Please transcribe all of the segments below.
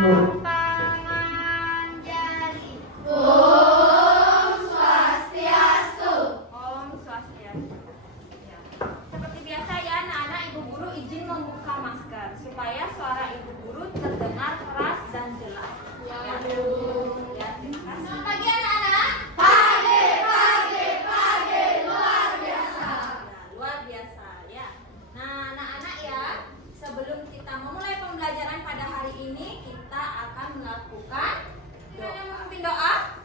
Lapangan Jari. Om Swastiastu. Om Swastiastu. Ya. Seperti biasa ya anak-anak, ibu guru izin membuka masker supaya suara ibu guru terdengar keras dan jelas. Ya, terima kasih. Selamat pagi anak-anak. Pagi, luar biasa. Ya, luar biasa ya. Nah anak-anak ya, sebelum kita memulai pembelajaran pada hari ini, kita akan melakukan yang memimpin doa.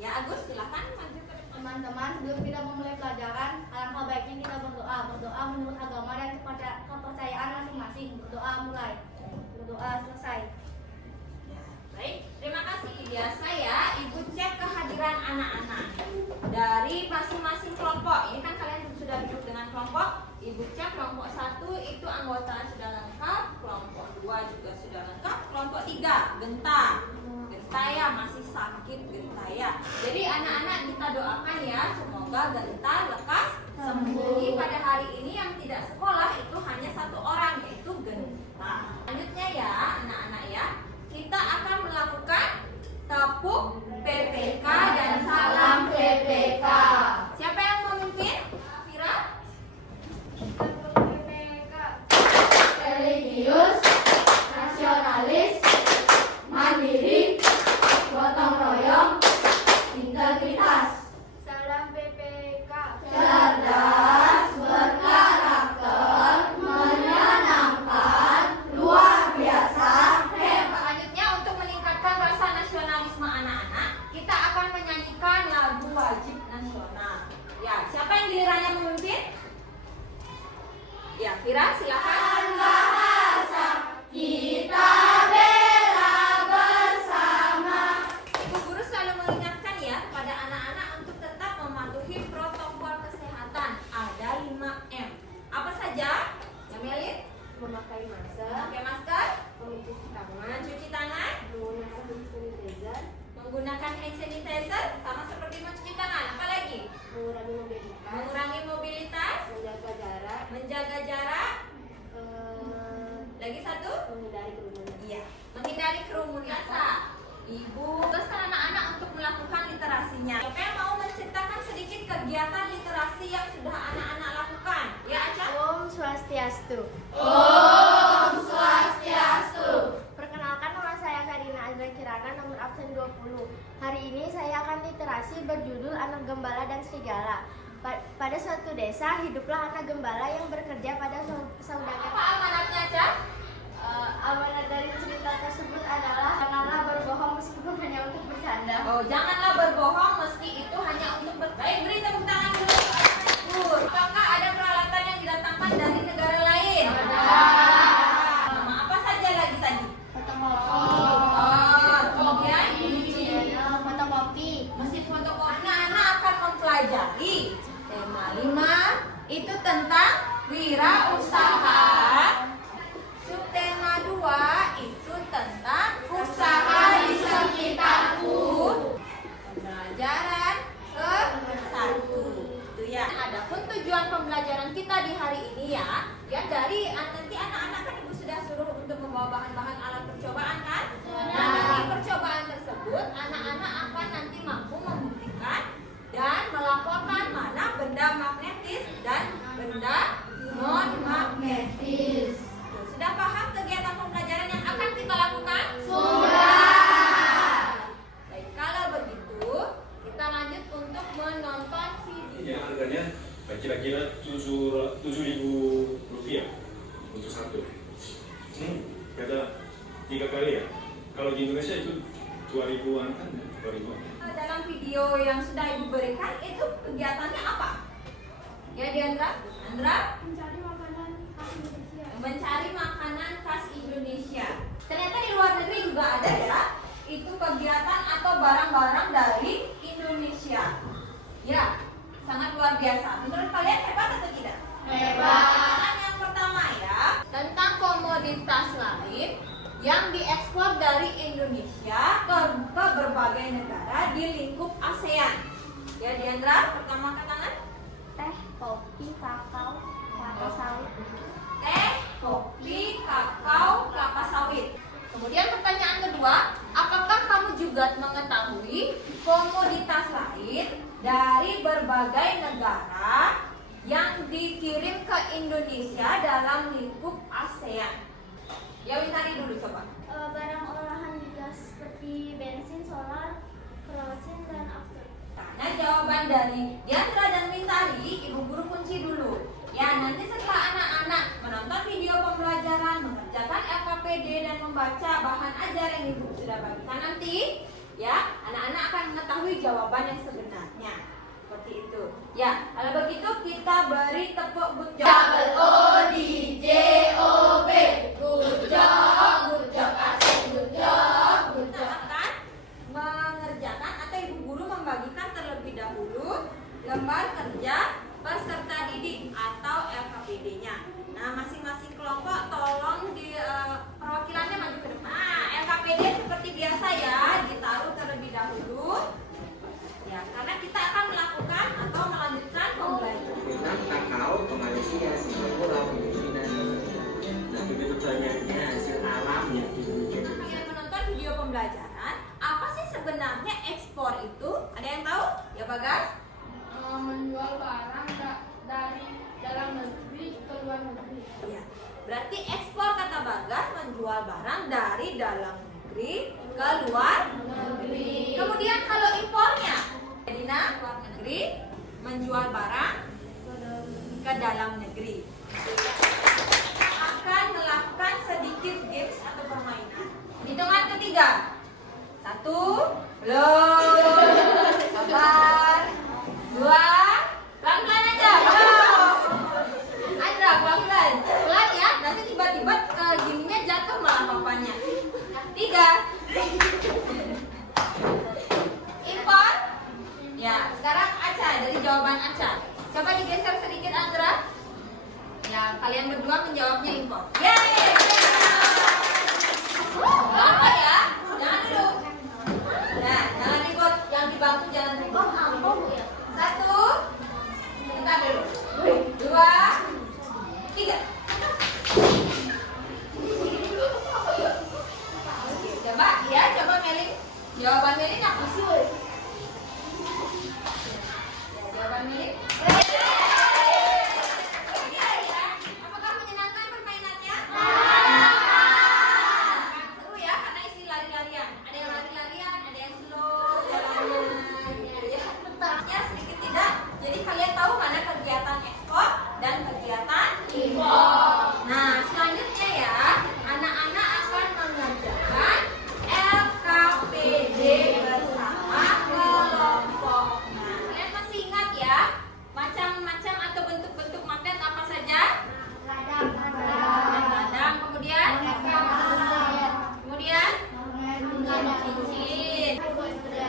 Ya Agus, silakan maju ke depan. Teman-teman, sebelum kita memulai pelajaran, alangkah baiknya kita berdoa. Berdoa menurut agama dan kepercayaan masing-masing. Berdoa mulai. Berdoa selesai. Ya, baik, terima kasih. Biasa ya, Ibu cek kehadiran anak-anak dari masing-masing kelompok. Ini kan kalian sudah duduk dengan kelompok. Ibu cek kelompok 1 itu anggota sudah lengkap, kelompok 2 juga sudah lengkap, kelompok 3 Genta. Genta ya masih sakit Genta ya. Jadi anak-anak kita doakan ya, semoga Genta lekas sembuh. Jadi pada hari ini yang tidak sekolah itu hanya 1 orang, yaitu Genta. Selanjutnya ya anak-anak ya, kita akan melakukan tepuk PPK dan salam PPK. Siapa yang memimpin? Fira? Tepuk PPK. Religius, nasionalis, mandiri, gotong royong, integritas, Salam PPK. cerdas, berkarakter, menyenangkan, luar biasa, hebat. Selanjutnya untuk meningkatkan rasa nasionalisme anak-anak, kita akan menyanyikan lagu wajib nasional. Ya, siapa yang gilirannya memimpin? Ya, Fira silakan. Bahasa kita bela bersama. Ibu guru selalu mengingatkan ya kepada anak-anak untuk tetap mematuhi protokol kesehatan. Ada 5M. Apa saja? Yang Melin? Memakai masker, Pakai masker, mencuci tangan, mencuci tangan, menggunakan hand sanitizer, menggunakan hand sanitizer, sama seperti mencuci tangan. Apa lagi? mengurangi mobilitas, Mengurangi mobilitas, menjaga jarak, menjaga jarak. Lagi satu? menghindari kerumunan. Iya, menghindari kerumunan. Ibu tugaskan anak-anak untuk melakukan literasinya. Siapa yang mau menceritakan sedikit kegiatan literasi yang sudah anak-anak lakukan? Ya, Aca? Om Swastiastu. Om Swastiastu. Perkenalkan, nama saya Karina Azra Kirana, nomor absen 20. Hari ini saya akan literasi berjudul Anak Gembala dan Serigala. Pada suatu desa, hiduplah anak gembala yang bekerja pada saudagar. Apa amanatnya, Aca? Amanat dari cerita tersebut adalah janganlah berbohong meskipun hanya untuk bercanda. Oh, janganlah berbohong meski itu hanya untuk Baik, beri tepuk tangan dulu untuk anak-anak Ibu. Apakah ada peralatan yang didatangkan dari negara lain? Nama apa saja lagi tadi? Fotokopi. Kemudian Fotokopi. mesin fotokopi. Anak-anak akan mempelajari tema 5 itu tentang wirausaha. Subtema 2 itu tentang usaha di sekitarku. Pembelajaran ke-1 itu ya. Adapun tujuan pembelajaran kita di hari ini ya, dari nanti anak-anak kan ibu sudah suruh untuk membawa bahan-bahan alat percobaan kan? Nah, dari percobaan tersebut anak-anak akan nanti mampu membuktikan dan melaporkan mana benda magnetis dan benda non magnetis. Sudah paham kegiatan pembelajaran yang akan kita lakukan? Sudah. Baik, kalau begitu kita lanjut untuk menonton video. Ini harganya kira-kira 7.000 rupiah untuk satu. Kata 3 kali ya. Kalau di Indonesia itu 2.000-an kan? 2.000-an. Dalam video yang sudah ibu berikan itu kegiatannya apa? Ya, Diandra? Andra? Mencari makanan khas Indonesia. Mencari makanan khas Indonesia. Ternyata di luar negeri juga ada ya. Itu kegiatan atau barang-barang dari Indonesia. Ya, sangat luar biasa. Menurut kalian hebat atau tidak? Hebat. Pertanyaan yang pertama ya, tentang komoditas lain yang diekspor dari Indonesia ke berbagai negara di lingkup ASEAN. Ya, Diandra, pertama angkat tangan. Teh, kopi, kakao, kelapa sawit. Teh, kopi, kakao, kelapa sawit. Kemudian pertanyaan Indonesia dalam lingkup ASEAN? Ya, Wintari dulu coba. Barang olahan gas seperti bensin, solar, kerosin, dan after. Nah, jawaban dari Diandra dan Wintari, Ibu Guru kunci dulu. Ya, nanti setelah anak-anak menonton video pembelajaran, mengerjakan LKPD dan membaca bahan ajar yang Ibu sudah bagikan nanti, ya, anak-anak akan mengetahui jawaban yang sebenarnya. Seperti itu. Ya, kalau begitu kita beri tepuk good job. O-D-J-O-B. Good job, asik, good job. Kita akan mengerjakan atau Ibu Guru membagikan terlebih dahulu lembar kerja peserta didik atau LKPD-nya. Nah, masing-masing kelompok tolong di perwakilannya maju ke depan. Nah, LKPD seperti biasa ya, ditaruh terlebih dahulu. Ya, karena kita akan melakukan atau melanjutkan pembelajaran. Vietnam, Kakao, ke Malaysia, Singapura, Filipina. Nah, begitu banyaknya hasil alam yang dimiliki. Kalian menonton video pembelajaran, apa sih sebenarnya ekspor itu? Ada yang tahu? Ya, Bagas? Menjual barang dari dalam negeri ke luar negeri. Ya. Berarti ekspor kata Bagas menjual barang dari dalam negeri ke luar negeri. Kemudian kalau impornya, Dina, luar negeri menjual barang ke dalam negeri. Akan melakukan sedikit games atau permainan. Hitungan ketiga. 1, belum. Sabar. 2, pelan-pelan aja. Andra, pelan-pelan. Pelan ya, nanti tiba-tiba gininya jatuh malah papanya. 3. Impor. Ya, sekarang Aca, dari jawaban Aca. Coba digeser sedikit Andra. Ya, kalian berdua menjawabnya impor. Yeay! Impor ya, jangan dulu. Nah, jangan ribut, yang di bangku jangan ribut. 1, bentar dulu. 2, 3. Coba ya, coba Melin. Jawaban Melin apa sih? Jawaban Melin. Iya ya. Apakah menyenangkan permainannya? Seru ya, karena isi lari-larian. Ada yang lari-larian, ada yang slow jalannya. Ya, bentarnya sedikit tidak. Jadi kalian tahu mana kegiatan ekspor dan kegiatan impor. Nah, selanjutnya ya, anak-anak akan mengerjakan LKPD bersama kelompoknya. Kalian masih ingat ya, macam-macam atau bentuk-bentuk magnet apa saja? Ladang, kemudian cincin.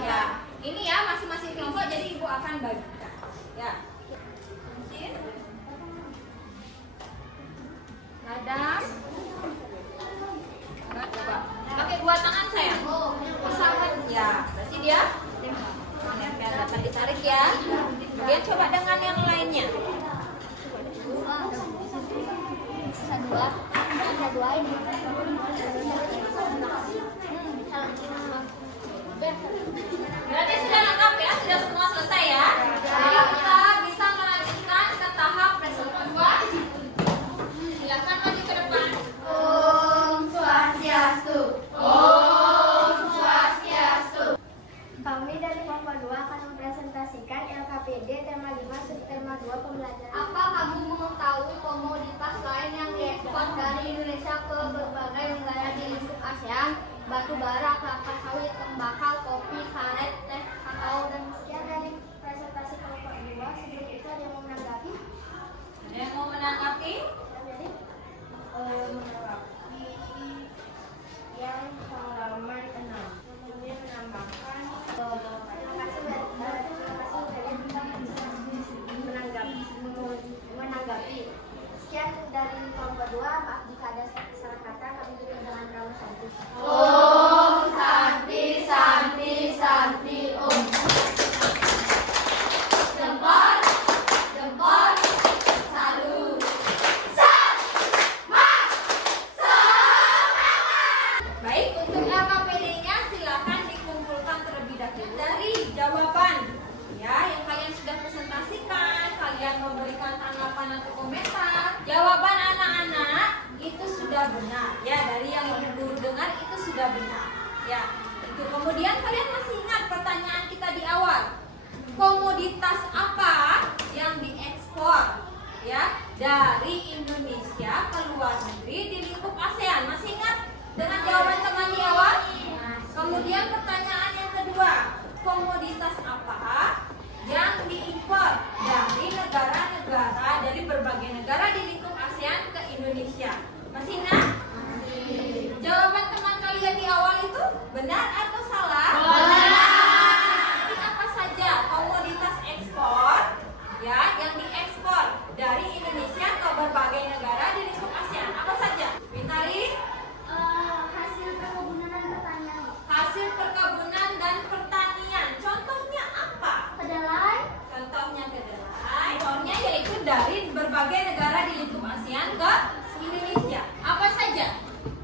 Ya, ini ya masing-masing kelompok, jadi ibu akan bagikan. Ya, cincin, ladang. Coba pakai 2 tangan sayang. Pesawat ya, berarti dia yang dapat ditarik ya. Kemudian coba dengan yang lainnya. Berarti sudah lengkap ya, sudah semua selesai ya. Jadi kita bisa melanjutkan ke tahap presentasi. Silakan maju ke depan. Om Swastiastu. Kami dari kelompok 2 akan mempresentasikan LKPD tema 5 subtema 2 pembelajaran. Apa kamu mengetahui komoditas lain yang diekspor dari Indonesia ke berbagai negara di lingkup ASEAN? Batu bara, kelapa sawit, tembakau, kopi, karet, teh, kakao, dan Sekian dari presentasi kelompok 2. benar. Ya, dari yang Ibu Guru dengar itu sudah benar. Ya, itu. Kemudian kalian masih ingat pertanyaan kita di awal? Komoditas apa yang diekspor ya dari Indonesia ke luar negeri di lingkup ASEAN? Masih ingat dengan jawaban teman di awal? Kemudian pertanyaan yang kedua, komoditas apa yang diimpor dari negara-negara, dari berbagai negara di lingkup ASEAN ke Indonesia? Masih ingat? Jawaban teman kalian di awal itu benar atau salah? Jadi apa saja komoditas ekspor ya yang diekspor dari Indonesia ke berbagai negara di lingkup ASEAN? Apa saja? Bintari? Hasil perkebunan dan pertanian. Hasil perkebunan dan pertanian. Contohnya apa? Kedelai. Contohnya kedelai. Contohnya yaitu dari berbagai negara di lingkup ASEAN ke Indonesia. Apa saja?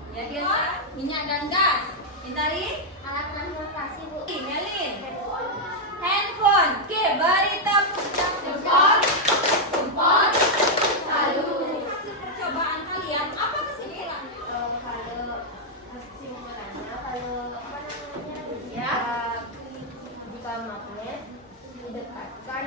Ya, dia minyak dan gas. Bintari? Alat transportasi, Bu. Nyalin. Handphone. Oke, berita impor. Lalu hasil percobaan kalian apa kesimpulan? Kalau kesimpulannya, Ya. jika magnet didekatkan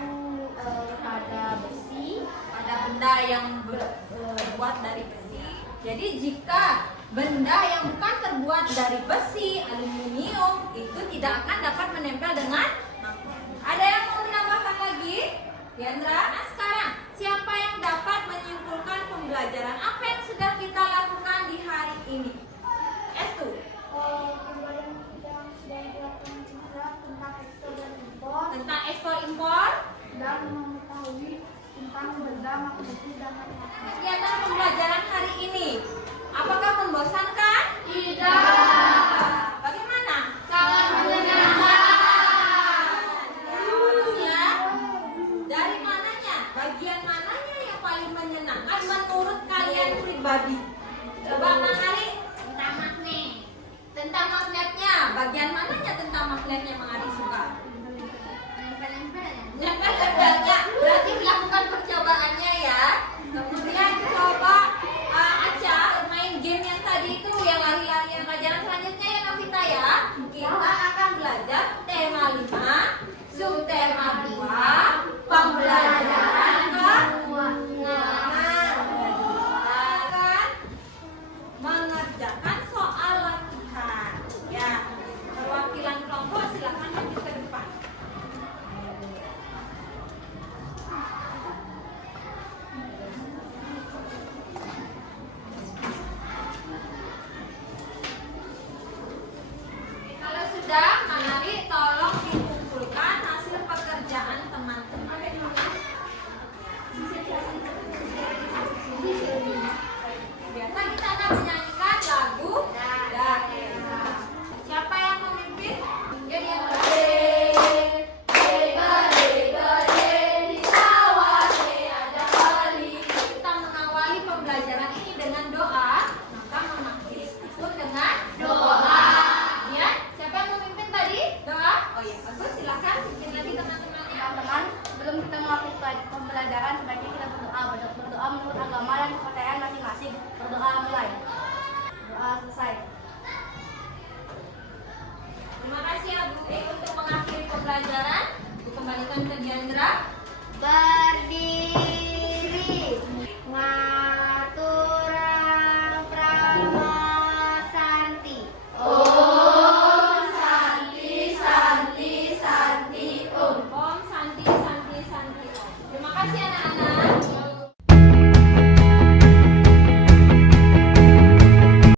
pada besi, Pada benda yang terbuat dari besi. Jadi jika benda yang bukan terbuat dari besi, aluminium, itu tidak akan dapat menempel dengan magnet. Ada yang mau menambahkan lagi? Yandra, nah sekarang siapa yang dapat menyimpulkan pembelajaran apa yang sudah kita lakukan di hari ini? S2. pembelajaran yang sudah dilakukan tentang ekspor dan impor Tentang ekspor impor. dan mengetahui tentang benda magnetis dan magnetis. Kegiatan pembelajaran hari ini, apakah membosankan? Tidak. Bagaimana? Sangat menyenangkan. Ya. Dari mananya? Bagian mananya yang paling menyenangkan menurut kalian pribadi? Coba Mangari. Tentang magnet. Tentang magnetnya. Bagian mananya tentang magnetnya Mangari suka? Nempel-nempelnya. Berarti melakukan percobaannya ya. Kemudian coba Aca main game yang tadi itu, yang lari-larian. Pelajaran selanjutnya ya Novita ya. Kita akan belajar tema 5, subtema 2, pembelajaran akan mengerjakan soal latihan. Ya, perwakilan kelompok silakan maju ke depan. Kalau sudah, Manari